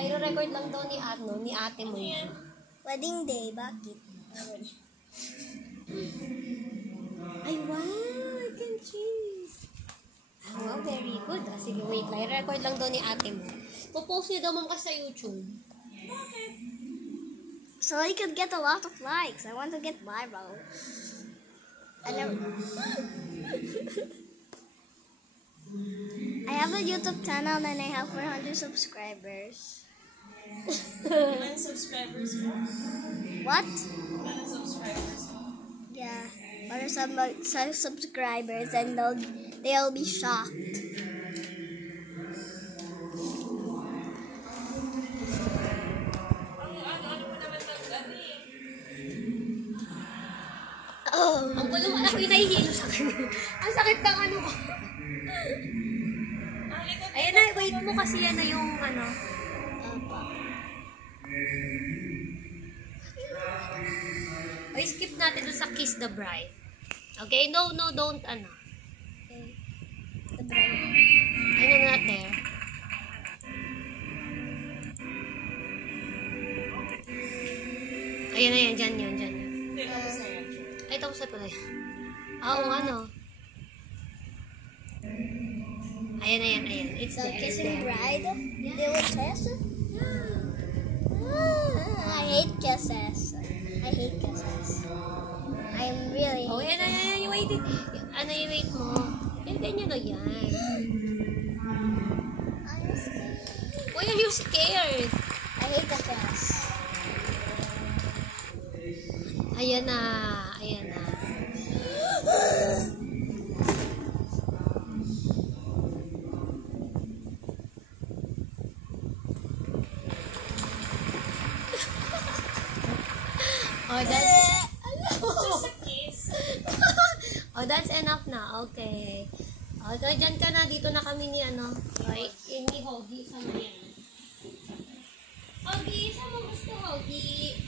Iro-record lang daw ni ate mo yan. Wedding day, bakit? Ay, wow! I can choose. Ah, wow, very good. Ah, sige, wait lang. I-record lang daw ni ate mo. Pupost niya daw ma'am kasi sa YouTube. So I could get a lot of likes. I want to get viral. I have a YouTube channel and I have 400 subscribers. How many subscribers mo? What? How many subscribers mo? Yeah, what are some subscribers and they'll be shocked. Ano mo naman nag-ano eh? Ang gulo mo, ako yung nahihilo sa kanya. Ang sakit ng ano ko. Ayan na, wait mo kasi yan na yung ano. Okay, skip natin dun sa Kiss the Bride. Okay, no, don't, ano. Okay. The bride. Ano, not there. Ayan, ayan, dyan yun. Hindi, tapos na yan. Ay, tapos na pala yun. Oo, ano. Ayan. It's The there, it's kissing there. bride? They will kiss? I hate kisses. I'm really Oh, ayan, yung wait. Ano yung wait mo? Yan, ganyan o yan. I'm scared. Why are you scared? I hate the kiss. Ayan na. Oh, Just a kiss. oh, that's enough na. Okay. Oh, so, dyan ka na. Dito na kami ni ano. Right? Yung ni Hoggy. Saan mo yan? Hoggy, saan mo gusto, Hoggy?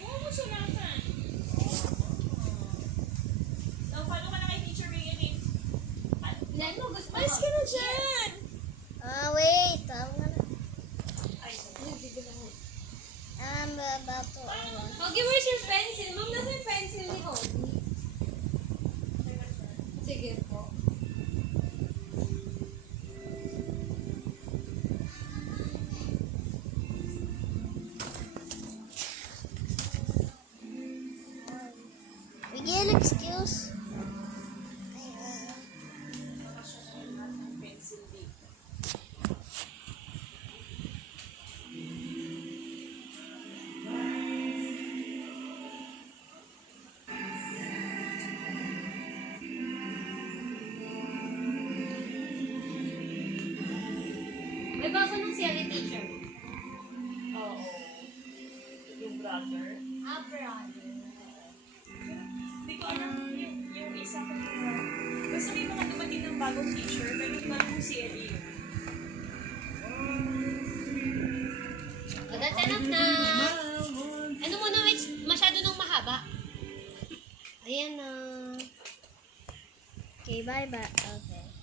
Oo, mo surasan. So, follow ka na kay Teacher Ray. Ilan mo gusto? Alis ka na dyan! Wait. I'm about to. Hoggy, where's your pencil? Ma'am, nasa yung pencil ni Hoggy? Sige po. We get an excuse. Pencil dito. May bago nung siya ni teacher. Oo. Yung brother. Brother. Hindi ko alam yung isa ko na. Basta may mga dumating ng bagong teacher, pero hindi ko alam kung si Ellie yun. Oh, that's enough na. Ano mo na, masyado nung mahaba. Ayan na. Okay, bye. Okay.